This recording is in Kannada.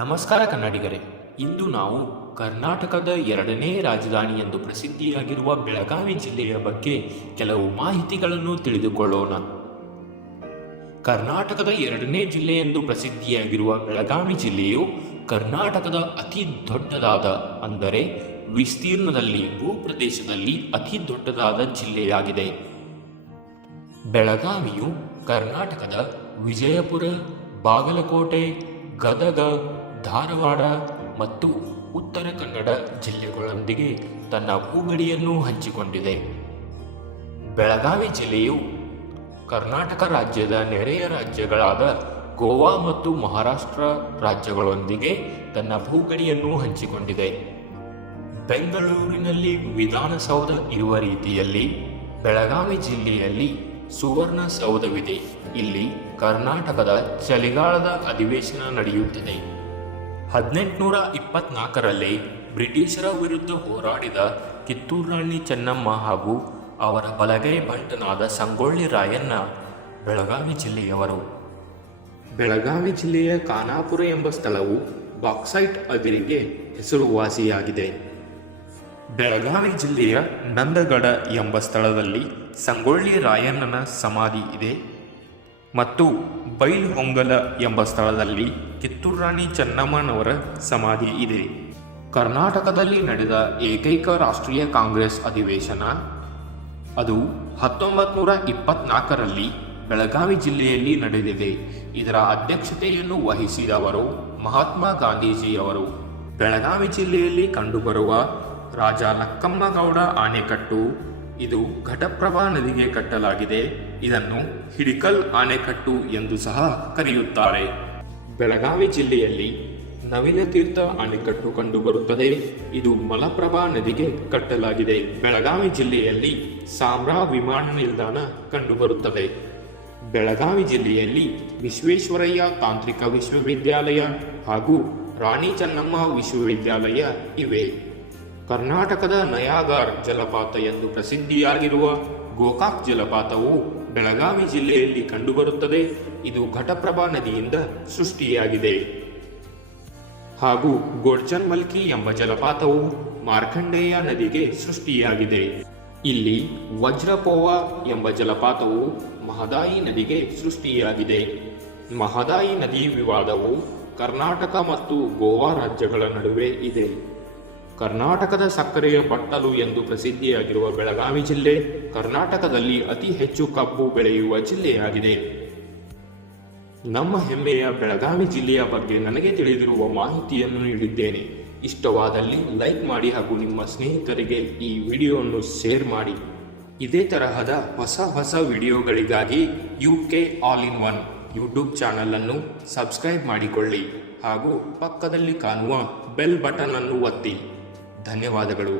ನಮಸ್ಕಾರ ಕನ್ನಡಿಗರೇ, ಇಂದು ನಾವು ಕರ್ನಾಟಕದ ಎರಡನೇ ರಾಜಧಾನಿ ಎಂದು ಪ್ರಸಿದ್ಧಿಯಾಗಿರುವ ಬೆಳಗಾವಿ ಜಿಲ್ಲೆಯ ಬಗ್ಗೆ ಕೆಲವು ಮಾಹಿತಿಗಳನ್ನು ತಿಳಿದುಕೊಳ್ಳೋಣ. ಕರ್ನಾಟಕದ ಎರಡನೇ ಜಿಲ್ಲೆ ಎಂದು ಪ್ರಸಿದ್ಧಿಯಾಗಿರುವ ಬೆಳಗಾವಿ ಜಿಲ್ಲೆಯು ಕರ್ನಾಟಕದ ಅತಿ ದೊಡ್ಡದಾದ, ಅಂದರೆ ವಿಸ್ತೀರ್ಣದಲ್ಲಿ ಭೂಪ್ರದೇಶದಲ್ಲಿ ಅತಿ ದೊಡ್ಡದಾದ ಜಿಲ್ಲೆಯಾಗಿದೆ. ಬೆಳಗಾವಿಯು ಕರ್ನಾಟಕದ ವಿಜಯಪುರ, ಬಾಗಲಕೋಟೆ, ಗದಗ, ಧಾರವಾಡ ಮತ್ತು ಉತ್ತರ ಕನ್ನಡ ಜಿಲ್ಲೆಗಳೊಂದಿಗೆ ತನ್ನ ಭೂಗಡಿಯನ್ನು ಹಂಚಿಕೊಂಡಿದೆ. ಬೆಳಗಾವಿ ಜಿಲ್ಲೆಯು ಕರ್ನಾಟಕ ರಾಜ್ಯದ ನೆರೆಯ ರಾಜ್ಯಗಳಾದ ಗೋವಾ ಮತ್ತು ಮಹಾರಾಷ್ಟ್ರ ರಾಜ್ಯಗಳೊಂದಿಗೆ ತನ್ನ ಭೂಗಡಿಯನ್ನು ಹಂಚಿಕೊಂಡಿದೆ. ಬೆಂಗಳೂರಿನಲ್ಲಿ ವಿಧಾನಸೌಧ ಇರುವ ರೀತಿಯಲ್ಲಿ ಬೆಳಗಾವಿ ಜಿಲ್ಲೆಯಲ್ಲಿ ಸುವರ್ಣಸೌಧವಿದೆ. ಇಲ್ಲಿ ಕರ್ನಾಟಕದ ಚಳಿಗಾಲದ ಅಧಿವೇಶನ ನಡೆಯುತ್ತಿದೆ. 1824ರಲ್ಲಿ ಬ್ರಿಟಿಷರ ವಿರುದ್ಧ ಹೋರಾಡಿದ ಕಿತ್ತೂರು ರಾಣಿ ಚೆನ್ನಮ್ಮ ಹಾಗೂ ಅವರ ಬಲಗೈ ಬಂಟನಾದ ಸಂಗೊಳ್ಳಿ ರಾಯಣ್ಣ ಬೆಳಗಾವಿ ಜಿಲ್ಲೆಯವರು. ಬೆಳಗಾವಿ ಜಿಲ್ಲೆಯ ಖಾನಾಪುರ ಎಂಬ ಸ್ಥಳವು ಬಾಕ್ಸೈಟ್ ಅದಿರಿಗೆ ಹೆಸರುವಾಸಿಯಾಗಿದೆ. ಬೆಳಗಾವಿ ಜಿಲ್ಲೆಯ ನಂದಗಡ ಎಂಬ ಸ್ಥಳದಲ್ಲಿ ಸಂಗೊಳ್ಳಿ ರಾಯಣ್ಣನ ಸಮಾಧಿ ಇದೆ ಮತ್ತು ಬೈಲ್ಹೊಂಗಲ ಎಂಬ ಸ್ಥಳದಲ್ಲಿ ಕಿತ್ತೂರು ರಾಣಿ ಚೆನ್ನಮ್ಮನವರ ಸಮಾಧಿ ಇದೆ. ಕರ್ನಾಟಕದಲ್ಲಿ ನಡೆದ ಏಕೈಕ ರಾಷ್ಟ್ರೀಯ ಕಾಂಗ್ರೆಸ್ ಅಧಿವೇಶನ ಅದು 1924ರಲ್ಲಿ ಬೆಳಗಾವಿ ಜಿಲ್ಲೆಯಲ್ಲಿ ನಡೆದಿದೆ. ಇದರ ಅಧ್ಯಕ್ಷತೆಯನ್ನು ವಹಿಸಿದವರು ಮಹಾತ್ಮ ಗಾಂಧೀಜಿಯವರು. ಬೆಳಗಾವಿ ಜಿಲ್ಲೆಯಲ್ಲಿ ಕಂಡುಬರುವ ರಾಜ ಲಕ್ಕಮ್ಮಗೌಡ ಆಣೆಕಟ್ಟು ಇದು ಘಟಪ್ರಭಾ ನದಿಗೆ ಕಟ್ಟಲಾಗಿದೆ. ಇದನ್ನು ಹಿಡಿಕಲ್ ಆಣೆಕಟ್ಟು ಎಂದು ಸಹ ಕರೆಯುತ್ತಾರೆ. ಬೆಳಗಾವಿ ಜಿಲ್ಲೆಯಲ್ಲಿ ನವಿಲತೀರ್ಥ ಆಣೆಕಟ್ಟು ಕಂಡುಬರುತ್ತದೆ. ಇದು ಮಲಪ್ರಭಾ ನದಿಗೆ ಕಟ್ಟಲಾಗಿದೆ. ಬೆಳಗಾವಿ ಜಿಲ್ಲೆಯಲ್ಲಿ ಸಾಮ್ರಾ ವಿಮಾನ ನಿಲ್ದಾಣ ಕಂಡುಬರುತ್ತದೆ. ಬೆಳಗಾವಿ ಜಿಲ್ಲೆಯಲ್ಲಿ ವಿಶ್ವೇಶ್ವರಯ್ಯ ತಾಂತ್ರಿಕ ವಿಶ್ವವಿದ್ಯಾಲಯ ಹಾಗೂ ರಾಣಿ ಚೆನ್ನಮ್ಮ ವಿಶ್ವವಿದ್ಯಾಲಯ ಇವೆ. ಕರ್ನಾಟಕದ ನಯಾಗಾರ್ ಜಲಪಾತ ಎಂದು ಪ್ರಸಿದ್ಧಿಯಾಗಿರುವ ಗೋಕಾಕ್ ಜಲಪಾತವು ಬೆಳಗಾವಿ ಜಿಲ್ಲೆಯಲ್ಲಿ ಕಂಡುಬರುತ್ತದೆ. ಇದು ಘಟಪ್ರಭಾ ನದಿಯಿಂದ ಸೃಷ್ಟಿಯಾಗಿದೆ. ಹಾಗೂ ಗೋಡ್ಚನ್ಮಲ್ಕಿ ಎಂಬ ಜಲಪಾತವು ಮಾರ್ಕಂಡೇಯ ನದಿಗೆ ಸೃಷ್ಟಿಯಾಗಿದೆ. ಇಲ್ಲಿ ವಜ್ರಪೋವಾ ಎಂಬ ಜಲಪಾತವು ಮಹದಾಯಿ ನದಿಗೆ ಸೃಷ್ಟಿಯಾಗಿದೆ. ಮಹದಾಯಿ ನದಿ ವಿವಾದವು ಕರ್ನಾಟಕ ಮತ್ತು ಗೋವಾ ರಾಜ್ಯಗಳ ನಡುವೆ ಇದೆ. ಕರ್ನಾಟಕದ ಸಕ್ಕರೆಯ ಬಟ್ಟಲು ಎಂದು ಪ್ರಸಿದ್ಧಿಯಾಗಿರುವ ಬೆಳಗಾವಿ ಜಿಲ್ಲೆ ಕರ್ನಾಟಕದಲ್ಲಿ ಅತಿ ಹೆಚ್ಚು ಕಬ್ಬು ಬೆಳೆಯುವ ಜಿಲ್ಲೆಯಾಗಿದೆ. ನಮ್ಮ ಹೆಮ್ಮೆಯ ಬೆಳಗಾವಿ ಜಿಲ್ಲೆಯ ಬಗ್ಗೆ ನನಗೆ ತಿಳಿದಿರುವ ಮಾಹಿತಿಯನ್ನು ನೀಡಿದ್ದೇನೆ. ಇಷ್ಟವಾದಲ್ಲಿ ಲೈಕ್ ಮಾಡಿ ಹಾಗೂ ನಿಮ್ಮ ಸ್ನೇಹಿತರಿಗೆ ಈ ವಿಡಿಯೋವನ್ನು ಶೇರ್ ಮಾಡಿ. ಇದೇ ತರಹದ ಹೊಸ ವಿಡಿಯೋಗಳಿಗಾಗಿ UK all in one YouTube channel ಅನ್ನು ಸಬ್ಸ್ಕ್ರೈಬ್ ಮಾಡಿಕೊಳ್ಳಿ ಹಾಗೂ ಪಕ್ಕದಲ್ಲಿ ಕಾಣುವ ಬೆಲ್ ಬಟನ್ ಅನ್ನು ಒತ್ತಿ. ಧನ್ಯವಾದಗಳು.